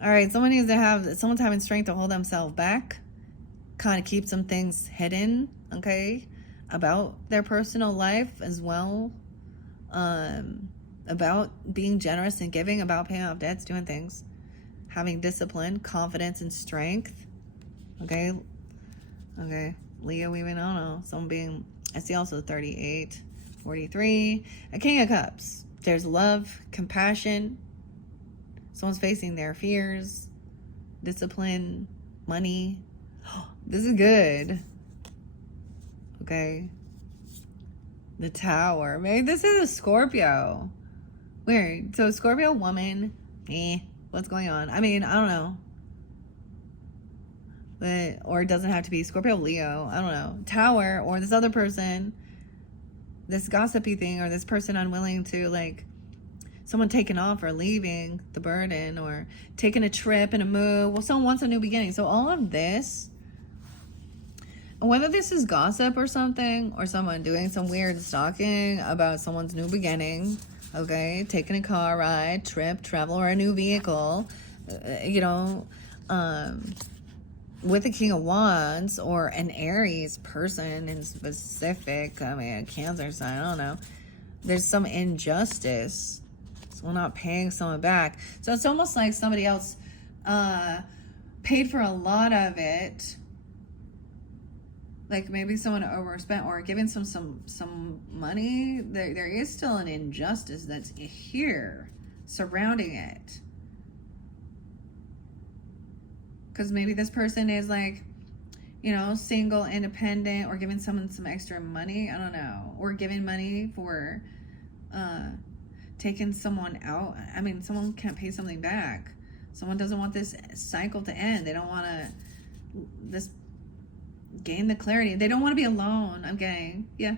All right, someone's having strength to hold themselves back, kind of keep some things hidden, okay, about their personal life as well, about being generous and giving, about paying off debts, doing things, having discipline, confidence, and strength, okay, Leo even, I don't know, I see also 38, 43, a King of Cups, There's love, compassion. Someone's facing their fears, discipline, money. This is good. Okay. The Tower. Maybe this is a Scorpio. Weird. So Scorpio woman. What's going on? I mean, I don't know. But, or it doesn't have to be Scorpio, Leo. I don't know. Tower, or this other person. This gossipy thing, or this person unwilling to, like, someone taking off or leaving the burden, or taking a trip and a move. Well, someone wants a new beginning. So all of this, whether this is gossip or something, or someone doing some weird stalking about someone's new beginning, okay, taking a car ride, trip, travel, or a new vehicle, you know, with the King of Wands, or an Aries person in specific, I mean, a Cancer sign, I don't know. There's some injustice. Someone not paying someone back. So it's almost like somebody else paid for a lot of it. Like maybe someone overspent, or giving some money. There is still an injustice that's here surrounding it. Because maybe this person is like, you know, single, independent, or giving someone some extra money. I don't know. Or giving money for taking someone out. I mean, someone can't pay something back. Someone doesn't want this cycle to end. They don't want to gain the clarity. They don't want to be alone. I'm getting, yeah.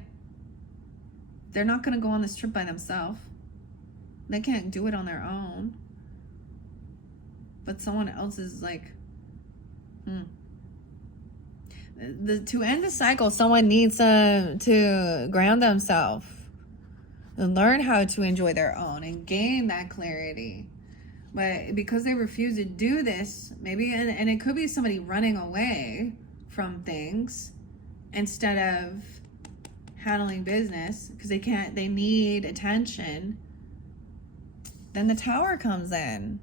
They're not going to go on this trip by themselves. They can't do it on their own. But someone else is like, to end the cycle, someone needs to ground themselves and learn how to enjoy their own and gain that clarity. But because they refuse to do this, maybe, and it could be somebody running away from things instead of handling business because they need attention, then the Tower comes in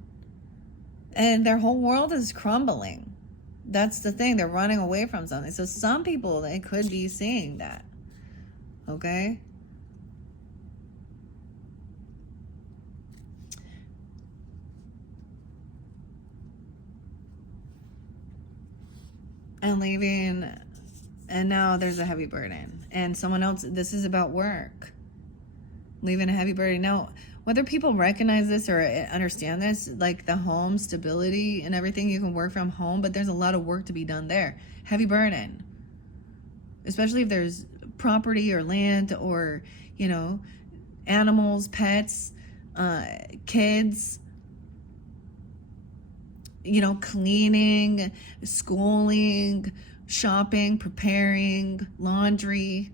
and their whole world is crumbling. That's the thing. They're running away from something. So some people, they could be seeing that. Okay? And leaving, and now there's a heavy burden. And someone else, this is about work. Leaving a heavy burden. Now, whether people recognize this or understand this, like the home stability and everything, you can work from home, but there's a lot of work to be done there. Heavy burden. Especially if there's property or land or, you know, animals, pets, kids, you know, cleaning, schooling, shopping, preparing, laundry,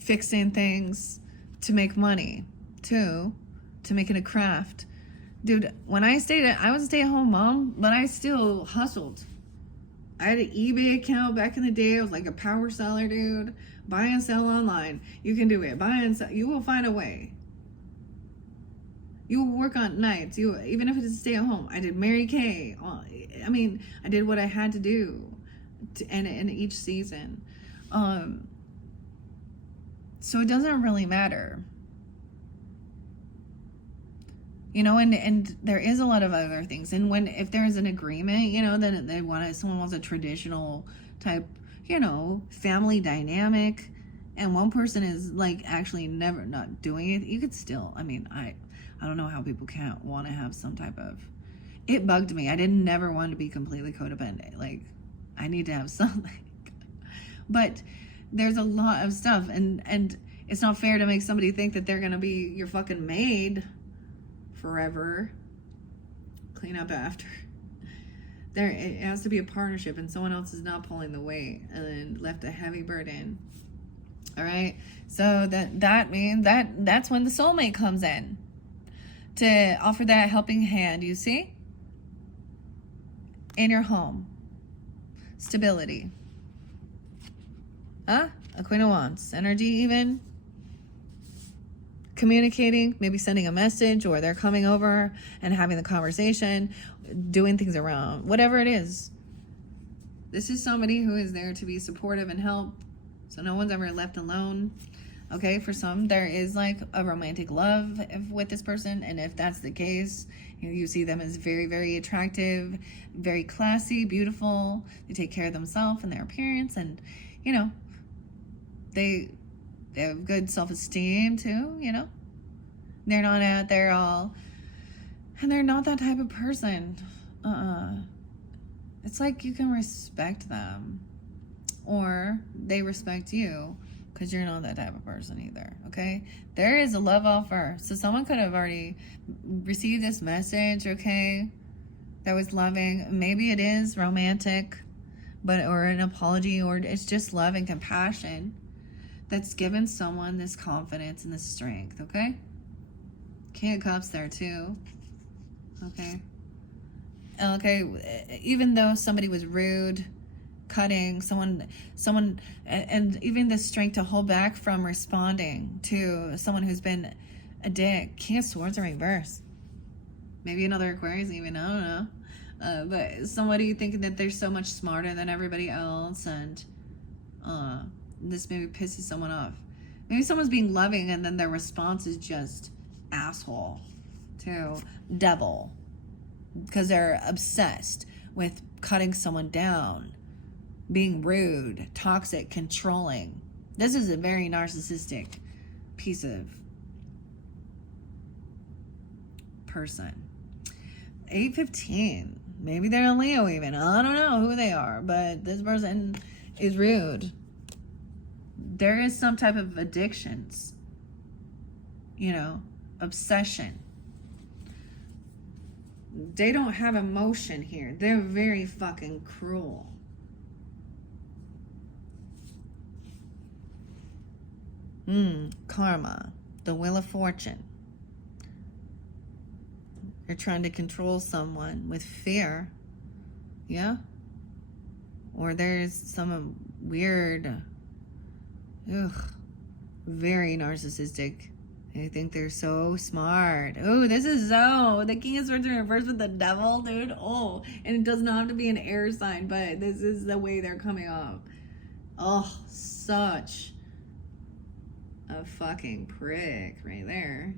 fixing things to make money too, to make it a craft. Dude, when I was a stay-at-home mom, but I still hustled. I had an eBay account back in the day. I was like a power seller, dude. Buy and sell online. You can do it. Buy and sell. You will find a way. You will work on nights. Even if it's stay at home. I did Mary Kay. I mean, I did what I had to do in each season. So it doesn't really matter. You know, and there is a lot of other things. And if there's an agreement, you know, then someone wants a traditional type, you know, family dynamic, and one person is like actually never not doing it, you could still, I mean, I don't know how people can't want to have some type of, it bugged me. I didn't never want to be completely codependent. Like, I need to have something. But there's a lot of stuff, and it's not fair to make somebody think that they're going to be your fucking maid forever. Clean up after. It has to be a partnership, and someone else is not pulling the weight and left a heavy burden. All right? So that means that's when the soulmate comes in to offer that helping hand, you see? In your home. Stability. A Queen of Wands. Energy even. Communicating, maybe sending a message, or they're coming over and having the conversation, doing things around, whatever it is. This is somebody who is there to be supportive and help, so no one's ever left alone. Okay, for some, there is like a romantic love with this person. And if that's the case, you see them as very, very attractive, very classy, beautiful. They take care of themselves and their appearance. And, you know, they have good self-esteem too, you know. They're not out there all, and they're not that type of person. It's like you can respect them, or they respect you, because you're not that type of person either, okay? There is a love offer. So someone could have already received this message, okay, that was loving. Maybe it is romantic, or an apology, or it's just love and compassion that's given someone this confidence and this strength, okay? King of Cups there too, okay? Okay, even though somebody was rude, cutting, someone, and even the strength to hold back from responding to someone who's been a dick. King of Swords in reverse. Maybe another Aquarius even, I don't know. But somebody thinking that they're so much smarter than everybody else, and this maybe pisses someone off. Maybe someone's being loving and then their response is just asshole to devil, because they're obsessed with cutting someone down, being rude, toxic, controlling. This is a very narcissistic piece of person. 815. Maybe they're a Leo even. I don't know who they are, but this person is rude. There is some type of addictions, you know, obsession. They don't have emotion here. They're very fucking cruel. Karma. The Wheel of Fortune. They're trying to control someone with fear. Yeah? Or there's some weird, very narcissistic. They think they're so smart. Oh, this is so... The King of Swords in reverse with the devil, dude. Oh, and it does not have to be an air sign, but this is the way they're coming up. Oh, such a fucking prick right there.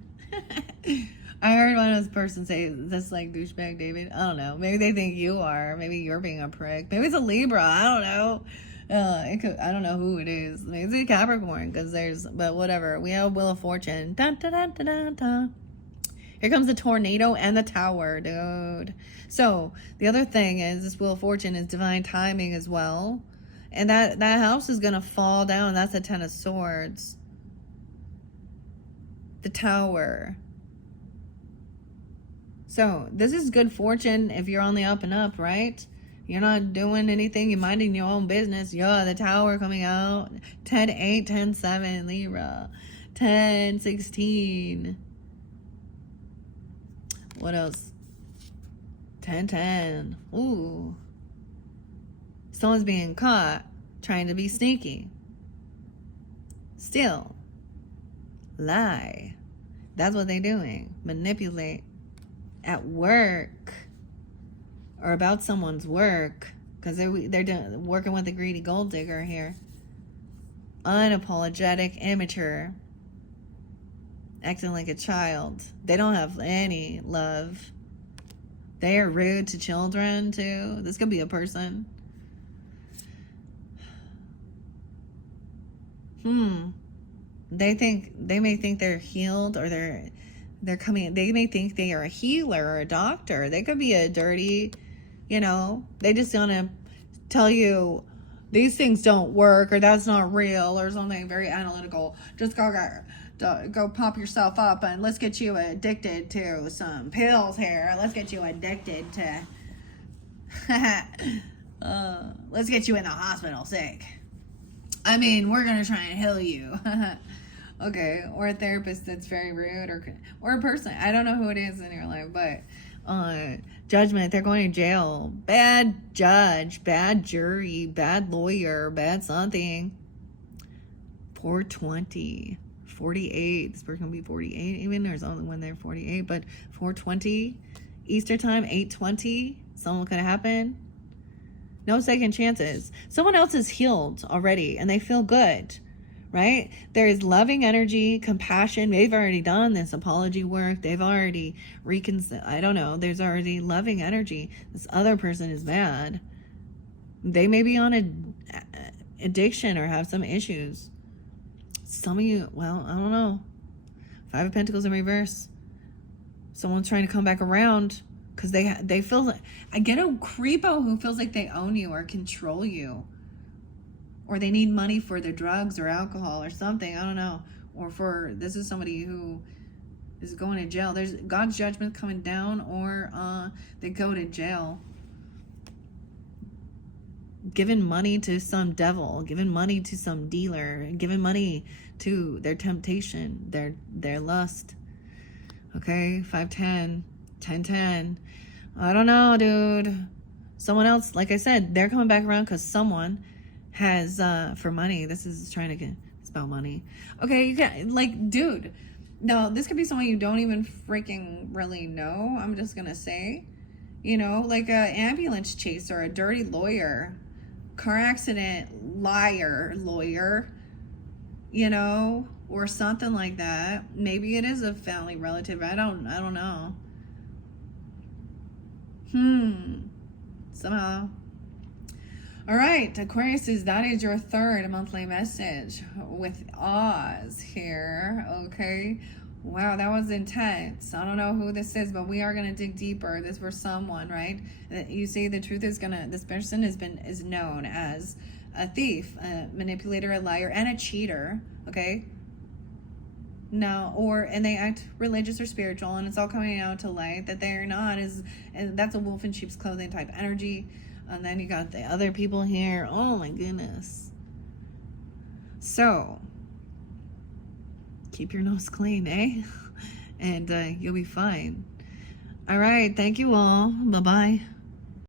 I heard one of those persons say, that's like douchebag David. I don't know. Maybe they think you are. Maybe you're being a prick. Maybe it's a Libra. I don't know. I don't know who it is. Maybe it's a Capricorn, but whatever. We have Wheel of Fortune. Dun, dun, dun, dun, dun, dun. Here comes the tornado and the tower, dude. So the other thing is, this Wheel of Fortune is divine timing as well. And that house is going to fall down. That's the 10 of Swords. The tower. So this is good fortune if you're on the up and up, right? You're not doing anything. You're minding your own business. Yeah, the tower coming out. 10-8, 10-7, Libra. 10-16. What else? 10-10. Ooh. Someone's being caught trying to be sneaky. Still. Lie. That's what they're doing. Manipulate. At work. Or about someone's work, because they're working with a greedy gold digger here. Unapologetic, immature, acting like a child. They don't have any love. They are rude to children too. This could be a person. They may think they're healed, or they're coming. They may think they are a healer or a doctor. They could be a dirty. You know, they just want to tell you these things don't work, or that's not real, or something very analytical. Just go pump yourself up, and let's get you addicted to some pills here. Let's get you addicted to... let's get you in the hospital sick. I mean, we're going to try and heal you. Okay, or a therapist that's very rude, or a person. I don't know who it is in your life, but... judgment, they're going to jail. Bad judge, bad jury, bad lawyer, bad something. 420, 48. This person can be 48 even. There's only one there 48, but 420 Easter time, 820. Something could happen. No second chances. Someone else is healed already and they feel good, right? There is loving energy, compassion. They've already done this apology work. They've already I don't know. There's already loving energy. This other person is mad. They may be on addiction or have some issues. Some of you, well, I don't know. Five of Pentacles in reverse. Someone's trying to come back around because they feel like, I get a creepo who feels like they own you or control you. Or they need money for their drugs or alcohol or something. I don't know. Or this is somebody who is going to jail. There's God's judgment coming down, or they go to jail. Giving money to some devil, giving money to some dealer, giving money to their temptation, their lust. Okay, 5-10, 10-10. I don't know, dude. Someone else, like I said, they're coming back around because someone has for money. This is trying to get, it's about money. Okay, you got, like, dude, no, this could be someone you don't even freaking really know. I'm just gonna say, you know, like a ambulance chaser, a dirty lawyer, car accident lawyer, you know, or something like that. Maybe it is a family relative. I don't know. Somehow. All right, Aquarius, that is your third monthly message with Oz here, okay? Wow, that was intense. I don't know who this is, but we are going to dig deeper. This for someone, right? You see, the truth is this person is known as a thief, a manipulator, a liar, and a cheater, okay? No, and they act religious or spiritual, and it's all coming out to light that they're not, and that's a wolf in sheep's clothing type energy. And then you got the other people here. Oh my goodness. So, keep your nose clean, eh? And you'll be fine. All right. Thank you all. Bye-bye.